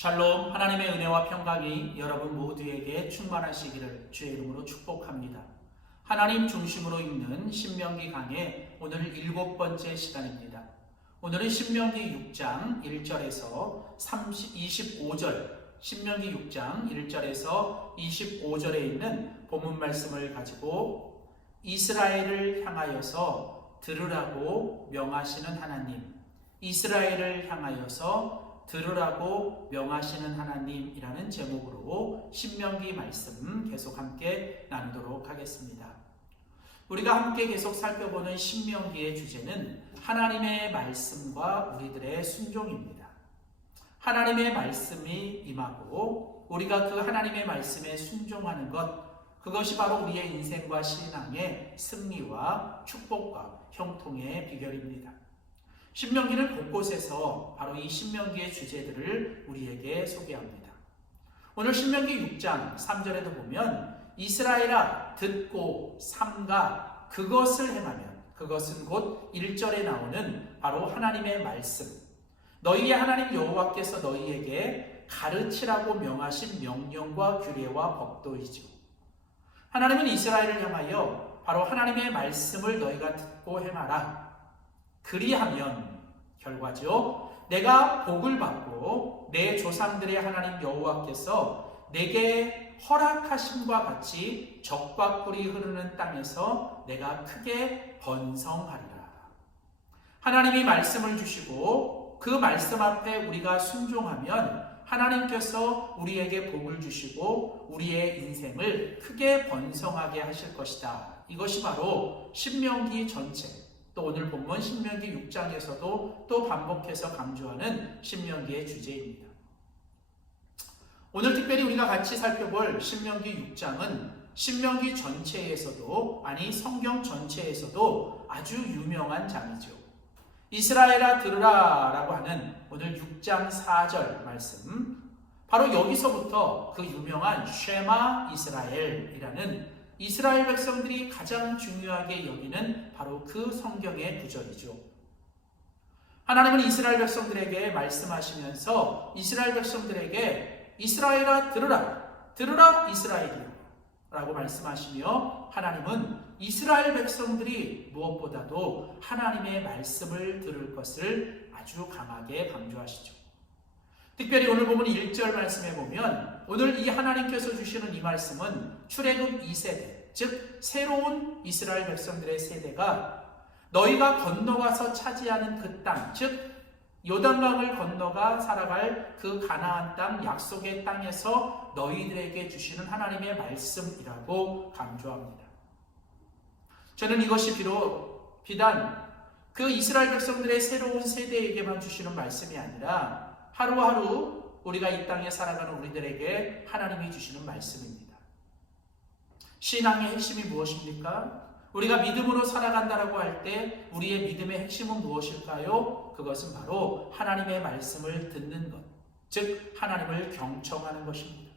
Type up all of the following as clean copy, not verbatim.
샬롬, 하나님의 은혜와 평강이 여러분 모두에게 충만하시기를 주의 이름으로 축복합니다. 하나님 중심으로 읽는 신명기 강의 오늘 7번째 시간입니다. 오늘은 신명기 6장 1절에서 25절, 신명기 6장 1절에서 25절에 있는 본문 말씀을 가지고 이스라엘을 향하여서 들으라고 명하시는 하나님, 이스라엘을 향하여서 들으라고 명하시는 하나님이라는 제목으로 신명기 말씀 계속 함께 나누도록 하겠습니다. 우리가 함께 계속 살펴보는 신명기의 주제는 하나님의 말씀과 우리들의 순종입니다. 하나님의 말씀이 임하고 우리가 그 하나님의 말씀에 순종하는 것, 그것이 바로 우리의 인생과 신앙의 승리와 축복과 형통의 비결입니다. 신명기는 곳곳에서 바로 이 신명기의 주제들을 우리에게 소개합니다. 오늘 신명기 6장 3절에도 보면 이스라엘아 듣고 삼가 그것을 행하면, 그것은 곧 1절에 나오는 바로 하나님의 말씀, 너희의 하나님 여호와께서 너희에게 가르치라고 명하신 명령과 규례와 법도이죠. 하나님은 이스라엘을 향하여 바로 하나님의 말씀을 너희가 듣고 행하라, 그리하면 결과죠, 내가 복을 받고 내 조상들의 하나님 여호와께서 내게 허락하심과 같이 적과 꿀이 흐르는 땅에서 내가 크게 번성하리라. 하나님이 말씀을 주시고 그 말씀 앞에 우리가 순종하면 하나님께서 우리에게 복을 주시고 우리의 인생을 크게 번성하게 하실 것이다. 이것이 바로 신명기 전체, 또 오늘 본문 신명기 6장에서도 또 반복해서 강조하는 신명기의 주제입니다. 오늘 특별히 우리가 같이 살펴볼 신명기 6장은 신명기 전체에서도, 아니 성경 전체에서도 아주 유명한 장이죠. 이스라엘아 들으라 라고 하는 오늘 6장 4절 말씀, 바로 여기서부터 그 유명한 쉐마 이스라엘이라는 이스라엘 백성들이 가장 중요하게 여기는 바로 그 성경의 구절이죠. 하나님은 이스라엘 백성들에게 말씀하시면서 이스라엘 백성들에게 이스라엘아 들으라, 들으라 이스라엘이여 라고 말씀하시며, 하나님은 이스라엘 백성들이 무엇보다도 하나님의 말씀을 들을 것을 아주 강하게 강조하시죠. 특별히 오늘 보면 1절 말씀에 보면 오늘 이 하나님께서 주시는 이 말씀은 출애굽 2세대, 즉 새로운 이스라엘 백성들의 세대가 너희가 건너가서 차지하는 그 땅, 즉 요단강을 건너가 살아갈 그 가나안 땅, 약속의 땅에서 너희들에게 주시는 하나님의 말씀이라고 강조합니다. 저는 이것이 비단 그 이스라엘 백성들의 새로운 세대에게만 주시는 말씀이 아니라 하루하루 우리가 이 땅에 살아가는 우리들에게 하나님이 주시는 말씀입니다. 신앙의 핵심이 무엇입니까? 우리가 믿음으로 살아간다라고 할 때 우리의 믿음의 핵심은 무엇일까요? 그것은 바로 하나님의 말씀을 듣는 것, 즉 하나님을 경청하는 것입니다.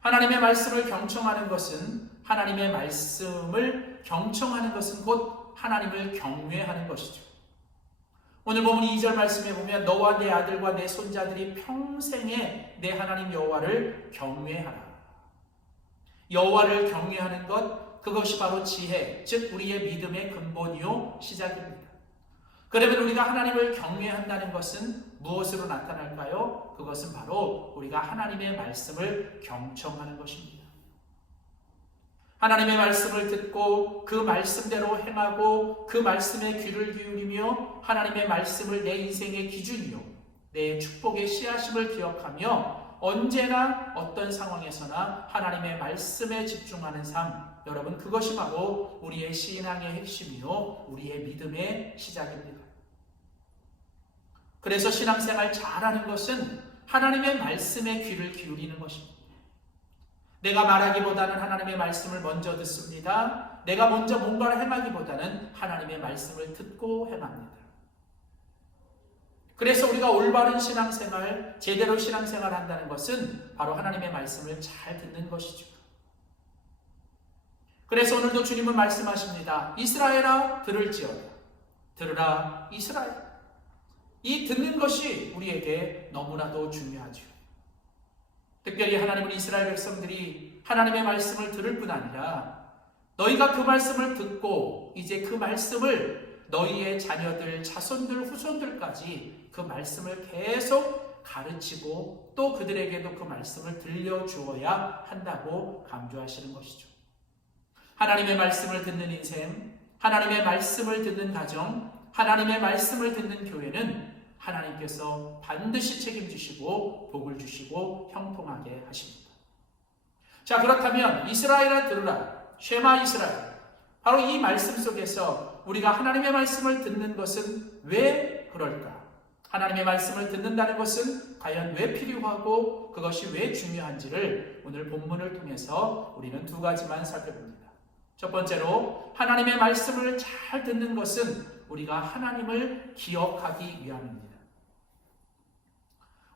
하나님의 말씀을 경청하는 것은, 하나님의 말씀을 경청하는 것은 곧 하나님을 경외하는 것이죠. 오늘 보면 2절 말씀에 보면 너와 내 아들과 내 손자들이 평생에 내 하나님 여호와를 경외하라. 여호와를 경외하는 것, 그것이 바로 지혜, 즉 우리의 믿음의 근본이요 시작입니다. 그러면 우리가 하나님을 경외한다는 것은 무엇으로 나타날까요? 그것은 바로 우리가 하나님의 말씀을 경청하는 것입니다. 하나님의 말씀을 듣고 그 말씀대로 행하고 그 말씀에 귀를 기울이며 하나님의 말씀을 내 인생의 기준이요 내 축복의 씨앗임을 기억하며 언제나 어떤 상황에서나 하나님의 말씀에 집중하는 삶, 여러분 그것이 바로 우리의 신앙의 핵심이요 우리의 믿음의 시작입니다. 그래서 신앙생활 잘하는 것은 하나님의 말씀에 귀를 기울이는 것입니다. 내가 말하기보다는 하나님의 말씀을 먼저 듣습니다. 내가 먼저 뭔가를 행하기보다는 하나님의 말씀을 듣고 행합니다. 그래서 우리가 올바른 신앙생활, 제대로 신앙생활 한다는 것은 바로 하나님의 말씀을 잘 듣는 것이죠. 그래서 오늘도 주님은 말씀하십니다. 이스라엘아 들을지어다. 들으라 이스라엘. 이 듣는 것이 우리에게 너무나도 중요하죠. 특별히 하나님은 이스라엘 백성들이 하나님의 말씀을 들을 뿐 아니라 너희가 그 말씀을 듣고 이제 그 말씀을 너희의 자녀들, 자손들, 후손들까지 그 말씀을 계속 가르치고 또 그들에게도 그 말씀을 들려주어야 한다고 강조하시는 것이죠. 하나님의 말씀을 듣는 인생, 하나님의 말씀을 듣는 가정, 하나님의 말씀을 듣는 교회는 하나님께서 반드시 책임지시고 복을 주시고 형통하게 하십니다. 자, 그렇다면 이스라엘아 들으라, 쉐마 이스라엘, 바로 이 말씀 속에서 우리가 하나님의 말씀을 듣는 것은 왜 그럴까? 하나님의 말씀을 듣는다는 것은 과연 왜 필요하고 그것이 왜 중요한지를 오늘 본문을 통해서 우리는 두 가지만 살펴봅니다. 첫 번째로 하나님의 말씀을 잘 듣는 것은 우리가 하나님을 기억하기 위함입니다.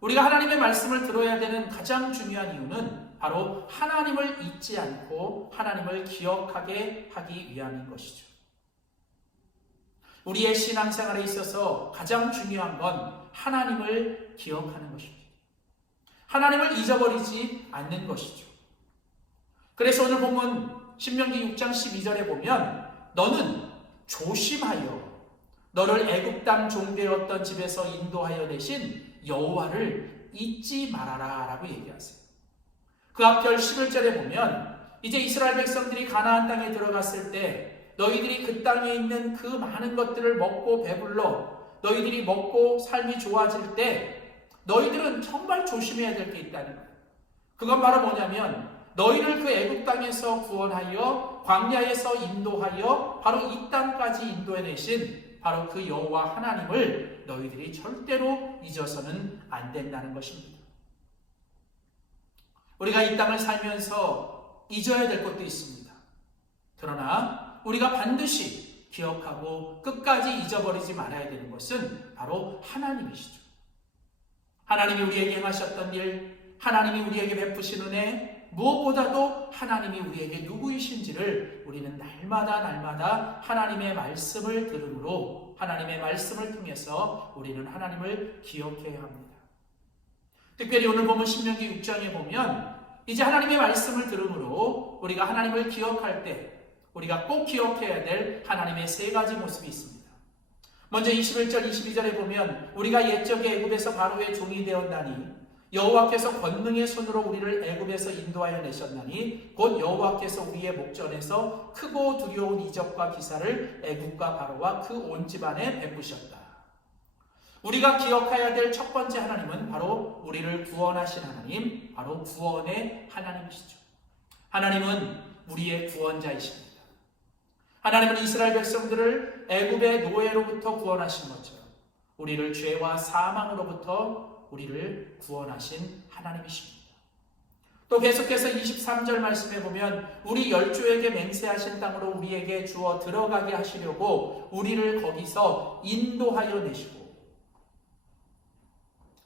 우리가 하나님의 말씀을 들어야 되는 가장 중요한 이유는 바로 하나님을 잊지 않고 하나님을 기억하게 하기 위함인 것이죠. 우리의 신앙생활에 있어서 가장 중요한 건 하나님을 기억하는 것입니다. 하나님을 잊어버리지 않는 것이죠. 그래서 오늘 본문 신명기 6장 12절에 보면 너는 조심하여 너를 애굽 땅 종되었던 집에서 인도하여 내신 여호와를 잊지 말아라 라고 얘기하세요. 그 앞절 11절에 보면 이제 이스라엘 백성들이 가나안 땅에 들어갔을 때 너희들이 그 땅에 있는 그 많은 것들을 먹고 배불러 너희들이 먹고 삶이 좋아질 때 너희들은 정말 조심해야 될 게 있다는 거예요. 그건 바로 뭐냐면 너희를 그 애굽 땅에서 구원하여 광야에서 인도하여 바로 이 땅까지 인도해내신 바로 그 여호와 하나님을 너희들이 절대로 잊어서는 안 된다는 것입니다. 우리가 이 땅을 살면서 잊어야 될 것도 있습니다. 그러나 우리가 반드시 기억하고 끝까지 잊어버리지 말아야 되는 것은 바로 하나님이시죠. 하나님이 우리에게 행하셨던 일, 하나님이 우리에게 베푸신 은혜, 무엇보다도 하나님이 우리에게 누구이신지를 우리는 날마다 하나님의 말씀을 들음으로 하나님의 말씀을 통해서 우리는 하나님을 기억해야 합니다. 특별히 오늘 보면 신명기 6장에 보면 이제 하나님의 말씀을 들음으로 우리가 하나님을 기억할 때 우리가 꼭 기억해야 될 하나님의 세 가지 모습이 있습니다. 먼저 21절 22절에 보면 우리가 옛적에 애굽에서 바로의 종이 되었나니 여호와께서 권능의 손으로 우리를 애굽에서 인도하여 내셨나니 곧 여호와께서 우리의 목전에서 크고 두려운 이적과 기사를 애굽과 바로와 그 온 집안에 베푸셨다. 우리가 기억해야 될 첫 번째 하나님은 바로 우리를 구원하신 하나님, 바로 구원의 하나님이시죠. 하나님은 우리의 구원자이십니다. 하나님은 이스라엘 백성들을 애굽의 노예로부터 구원하신 것처럼 우리를 죄와 사망으로부터 우리를 구원하신 하나님이십니다. 또 계속해서 23절 말씀에 보면 우리 열조에게 맹세하신 땅으로 우리에게 주어 들어가게 하시려고 우리를 거기서 인도하여 내시고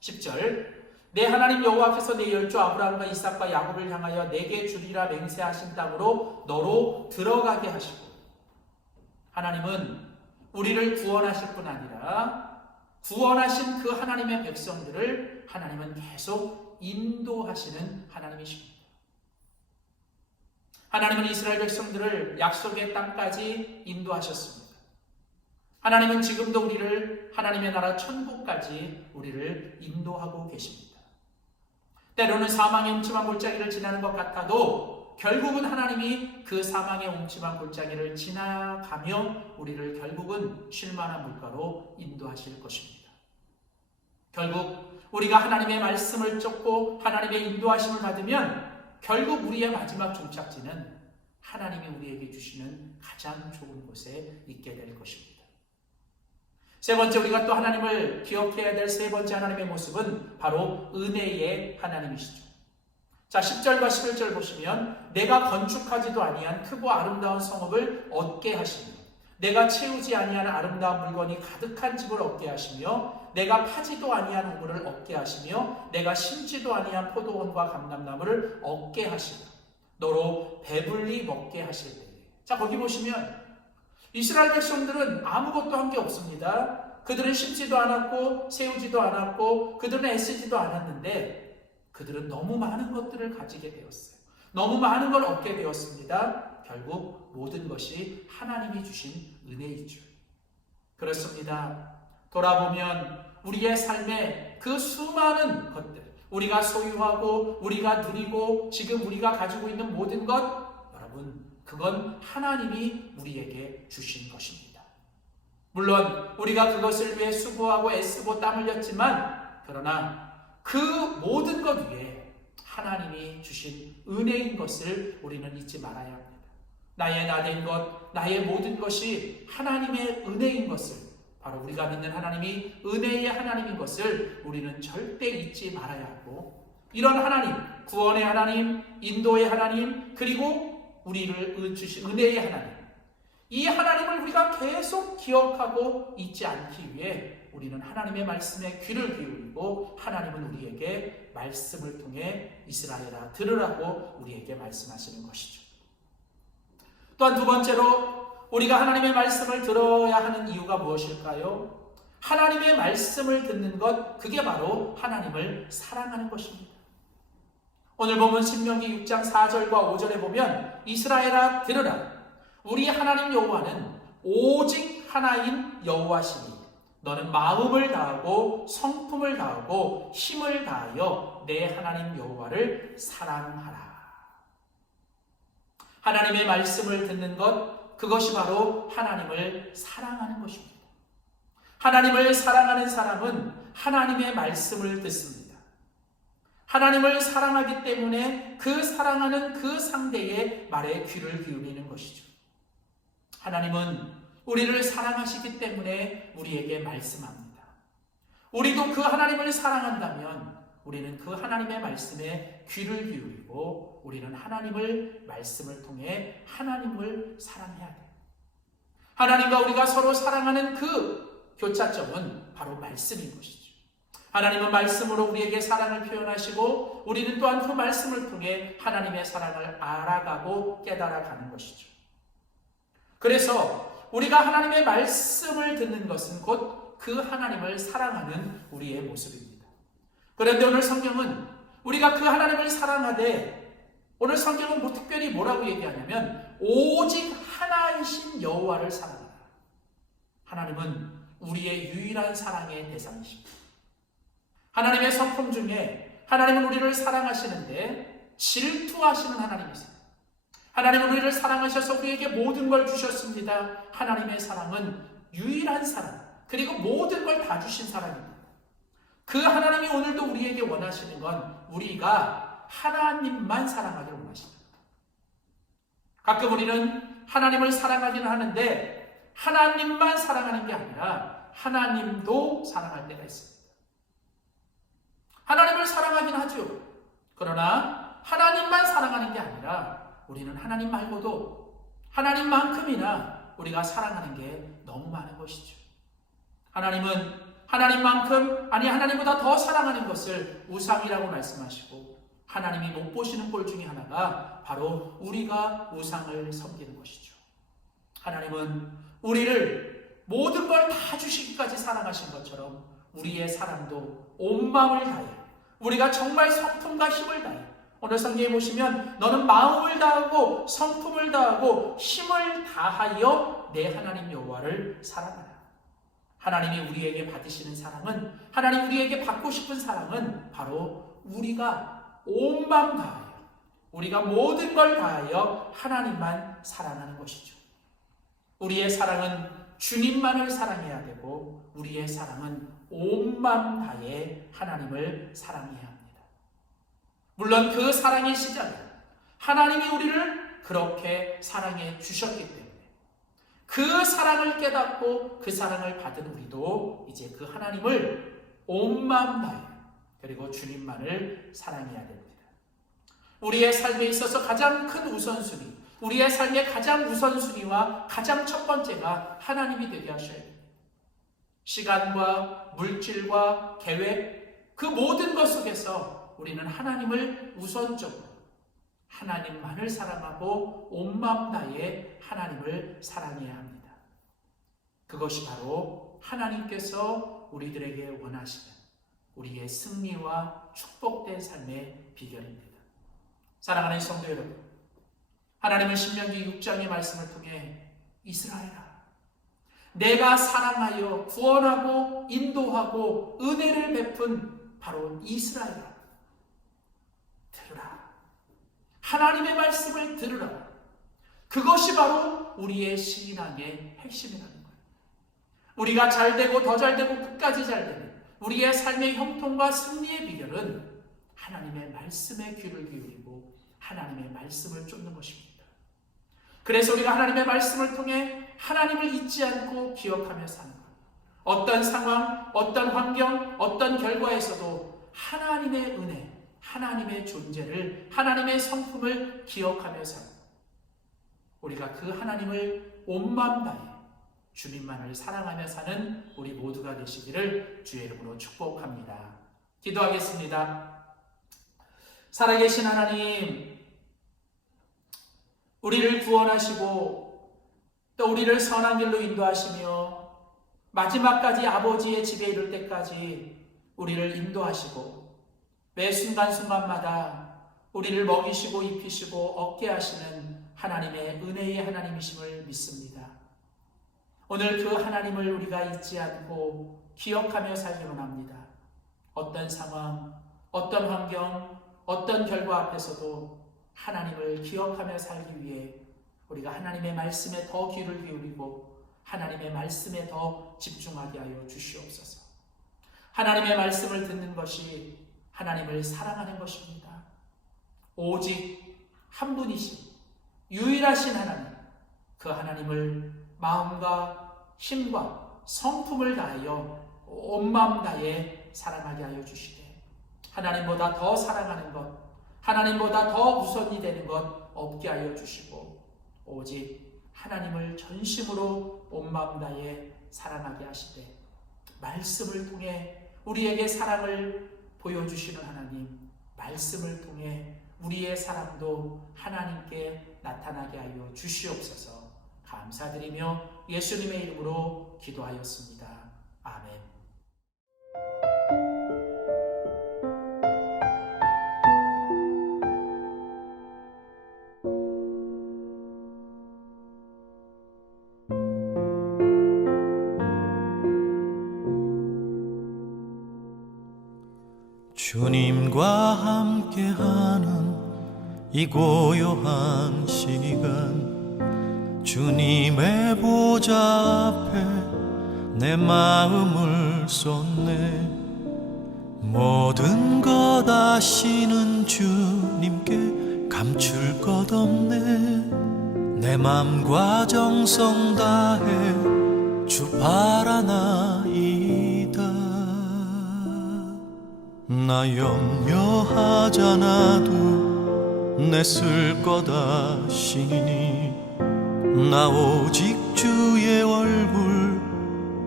10절 내 하나님 여호와께서 내 열조 아브라함과 이삭과 야곱을 향하여 내게 주리라 맹세하신 땅으로 너로 들어가게 하시고 하나님은 우리를 구원하실 뿐 아니라 구원하신 그 하나님의 백성들을 하나님은 계속 인도하시는 하나님이십니다. 하나님은 이스라엘 백성들을 약속의 땅까지 인도하셨습니다. 하나님은 지금도 우리를 하나님의 나라 천국까지 우리를 인도하고 계십니다. 때로는 사망의 음침한 골짜기를 지나는 것 같아도 결국은 하나님이 그 사망의 음침한 골짜기를 지나가며 우리를 결국은 쉴만한 물가로 인도하실 것입니다. 결국 우리가 하나님의 말씀을 쫓고 하나님의 인도하심을 받으면 결국 우리의 마지막 종착지는 하나님이 우리에게 주시는 가장 좋은 곳에 있게 될 것입니다. 세 번째 우리가 또 하나님을 기억해야 될 세 번째 하나님의 모습은 바로 은혜의 하나님이시죠. 자, 10절과 11절 보시면 내가 건축하지도 아니한 크고 아름다운 성읍을 얻게 하시며 내가 채우지 아니한 아름다운 물건이 가득한 집을 얻게 하시며 내가 파지도 아니한 우물을 얻게 하시며 내가 심지도 아니한 포도원과 감람나무를 얻게 하시며 너로 배불리 먹게 하실 때에 자, 거기 보시면 이스라엘 백성들은 아무것도 한 게 없습니다. 그들은 심지도 않았고 세우지도 않았고 그들은 애쓰지도 않았는데 그들은 너무 많은 것들을 가지게 되었어요. 너무 많은 걸 얻게 되었습니다. 결국 모든 것이 하나님이 주신 은혜이죠. 그렇습니다. 돌아보면 우리의 삶에 그 수많은 것들, 우리가 소유하고 우리가 누리고 지금 우리가 가지고 있는 모든 것, 여러분, 그건 하나님이 우리에게 주신 것입니다. 물론 우리가 그것을 위해 수고하고 애쓰고 땀 흘렸지만, 그러나 그 모든 것 위에 하나님이 주신 은혜인 것을 우리는 잊지 말아야 합니다. 나의 나된 것, 나의 모든 것이 하나님의 은혜인 것을, 바로 우리가 믿는 하나님이 은혜의 하나님인 것을 우리는 절대 잊지 말아야 하고, 이런 하나님, 구원의 하나님, 인도의 하나님, 그리고 우리를 주신 은혜의 하나님, 이 하나님을 우리가 계속 기억하고 잊지 않기 위해 우리는 하나님의 말씀에 귀를 기울이고, 하나님은 우리에게 말씀을 통해 이스라엘아 들으라고 우리에게 말씀하시는 것이죠. 또한 두 번째로 우리가 하나님의 말씀을 들어야 하는 이유가 무엇일까요? 하나님의 말씀을 듣는 것, 그게 바로 하나님을 사랑하는 것입니다. 오늘 보면 신명기 6장 4절과 5절에 보면 이스라엘아 들으라, 우리 하나님 여호와는 오직 하나인 여호와시니 너는 마음을 다하고 성품을 다하고 힘을 다하여 내 하나님 여호와를 사랑하라. 하나님의 말씀을 듣는 것, 그것이 바로 하나님을 사랑하는 것입니다. 하나님을 사랑하는 사람은 하나님의 말씀을 듣습니다. 하나님을 사랑하기 때문에 그 사랑하는 그 상대의 말에 귀를 기울이는 것이죠. 하나님은 우리를 사랑하시기 때문에 우리에게 말씀합니다. 우리도 그 하나님을 사랑한다면 우리는 그 하나님의 말씀에 귀를 기울이고 우리는 하나님을 말씀을 통해 하나님을 사랑해야 돼요. 하나님과 우리가 서로 사랑하는 그 교차점은 바로 말씀인 것이죠. 하나님은 말씀으로 우리에게 사랑을 표현하시고 우리는 또한 그 말씀을 통해 하나님의 사랑을 알아가고 깨달아가는 것이죠. 그래서 우리가 하나님의 말씀을 듣는 것은 곧 그 하나님을 사랑하는 우리의 모습입니다. 그런데 오늘 성경은 우리가 그 하나님을 사랑하되, 오늘 성경은 특별히 뭐라고 얘기하냐면 오직 하나이신 여호와를 사랑하라. 하나님은 우리의 유일한 사랑의 대상이십니다. 하나님의 성품 중에 하나님은 우리를 사랑하시는데 질투하시는 하나님이세요. 하나님은 우리를 사랑하셔서 우리에게 모든 걸 주셨습니다. 하나님의 사랑은 유일한 사랑, 그리고 모든 걸 다 주신 사랑입니다. 그 하나님이 오늘도 우리에게 원하시는 건 우리가 하나님만 사랑하기를 원하십니다. 가끔 우리는 하나님을 사랑하기는 하는데 하나님만 사랑하는 게 아니라 하나님도 사랑할 때가 있습니다. 하나님을 사랑하긴 하죠. 그러나 하나님만 사랑하는 게 아니라 우리는 하나님 말고도 하나님만큼이나 우리가 사랑하는 게 너무 많은 것이죠. 하나님은 하나님만큼, 아니 하나님보다 더 사랑하는 것을 우상이라고 말씀하시고, 하나님이 못 보시는 꼴 중에 하나가 바로 우리가 우상을 섬기는 것이죠. 하나님은 우리를 모든 걸 다 주시기까지 사랑하신 것처럼 우리의 사랑도 온 마음을 다해, 우리가 정말 성품과 힘을 다해, 오늘 성경에 보시면 너는 마음을 다하고 성품을 다하고 힘을 다하여 내 하나님 여호와를 사랑하라. 하나님이 우리에게 받으시는 사랑은, 하나님 우리에게 받고 싶은 사랑은 바로 우리가 온 마음 다하여, 우리가 모든 걸 다하여 하나님만 사랑하는 것이죠. 우리의 사랑은 주님만을 사랑해야 되고 우리의 사랑은 온 마음 다해 하나님을 사랑해야 합니다. 물론 그 사랑의 시작은 하나님이 우리를 그렇게 사랑해 주셨기 때문에 그 사랑을 깨닫고 그 사랑을 받은 우리도 이제 그 하나님을 온 마음 다해, 그리고 주님만을 사랑해야 됩니다. 우리의 삶에 있어서 가장 큰 우선순위, 우리의 삶의 가장 우선순위와 가장 첫 번째가 하나님이 되게 하셔야 됩니다. 시간과 물질과 계획, 그 모든 것 속에서 우리는 하나님을 우선적으로, 하나님만을 사랑하고 온 마음 다해 하나님을 사랑해야 합니다. 그것이 바로 하나님께서 우리들에게 원하시는 우리의 승리와 축복된 삶의 비결입니다. 사랑하는 성도 여러분, 하나님은 신명기 6장의 말씀을 통해 이스라엘아, 내가 사랑하여 구원하고 인도하고 은혜를 베푼 바로 이스라엘아, 들으라. 하나님의 말씀을 들으라. 그것이 바로 우리의 신앙의 핵심이라는 거예요. 우리가 잘되고 더 잘되고 끝까지 잘되는 우리의 삶의 형통과 승리의 비결은 하나님의 말씀에 귀를 기울이고 하나님의 말씀을 쫓는 것입니다. 그래서 우리가 하나님의 말씀을 통해 하나님을 잊지 않고 기억하며 사는 것. 어떤 상황, 어떤 환경, 어떤 결과에서도 하나님의 은혜, 하나님의 존재를, 하나님의 성품을 기억하며 사는 것. 우리가 그 하나님을 온 마음 다해 주님만을 사랑하며 사는 우리 모두가 되시기를 주의 이름으로 축복합니다. 기도하겠습니다. 살아계신 하나님, 우리를 구원하시고 또 우리를 선한 길로 인도하시며 마지막까지 아버지의 집에 이를 때까지 우리를 인도하시고 매 순간순간마다 우리를 먹이시고 입히시고 얻게 하시는 하나님의 은혜의 하나님이심을 믿습니다. 오늘 그 하나님을 우리가 잊지 않고 기억하며 살기로 합니다. 어떤 상황, 어떤 환경, 어떤 결과 앞에서도 하나님을 기억하며 살기 위해 우리가 하나님의 말씀에 더 귀를 기울이고 하나님의 말씀에 더 집중하게 하여 주시옵소서. 하나님의 말씀을 듣는 것이 하나님을 사랑하는 것입니다. 오직 한 분이신 유일하신 하나님, 그 하나님을 마음과 힘과 성품을 다하여 온 마음 다해 사랑하게 하여 주시되 하나님보다 더 사랑하는 것, 하나님보다 더 우선이 되는 것 없게 하여 주시고 오직 하나님을 전심으로 온 마음 다해 사랑하게 하시되 말씀을 통해 우리에게 사랑을 보여주시는 하나님, 말씀을 통해 우리의 사랑도 하나님께 나타나게 하여 주시옵소서. 감사드리며 예수님의 이름으로 기도하였습니다. 아멘. 주님과 함께하는 이 고요한 시간, 주님의 보좌 앞에 내 마음을 쏟네. 모든 것 아시는 주님께 감출 것 없네. 내 맘과 정성 다해 주 바라나이다. 나 염려하잖아도 내 쓸 것 아시니 나 오직 주의 얼굴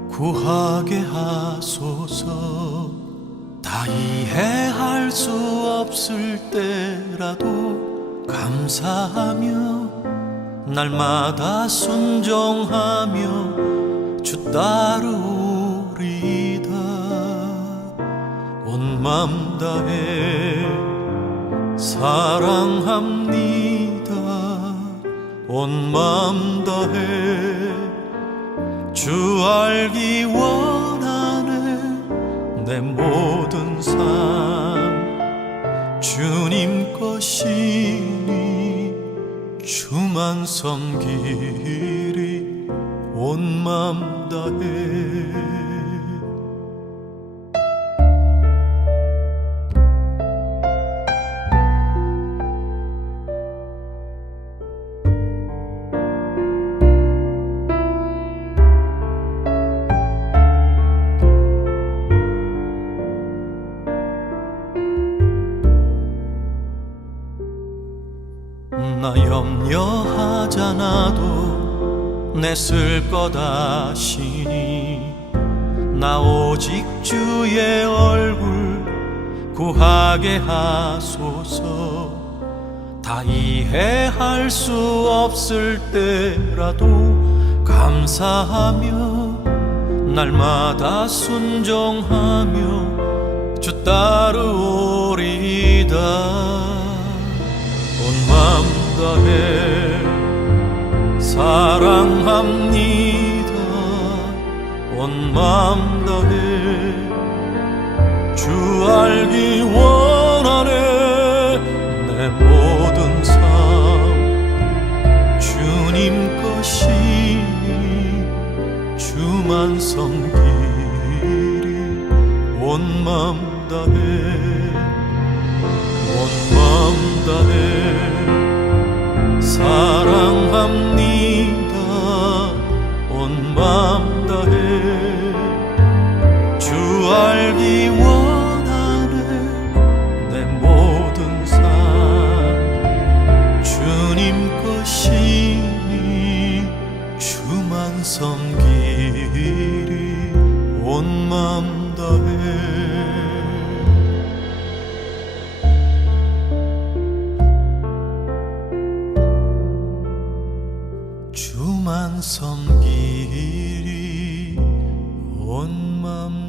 구하게 하소서. 다 이해할 수 없을 때라도 감사하며 날마다 순종하며 주 따르리이다. 온 맘 다해 사랑합니다. 온 맘 다해 주 알기 원하네. 내 모든 삶 주님 것이니 주만 섬기리. 온 맘 다해 나 염려하잖아도 내 쓸 것 아시니 나 오직 주의 얼굴 구하게 하소서. 다 이해할 수 없을 때라도 감사하며 날마다 순종하며 주 따르오리다. 온 마음 다해 사랑합니다. 온 마음 다해 주 알기 원하네. 내 모든 삶 주님 것이니 주만 섬기리. 온 마음 다해 온 마음 다해 사랑합니다. 온 마음 다해 주 알기 원하네. 내 모든 삶 주님 것이니 주만 섬기리. 온 마음 다해 주만 섬기리. 온 마음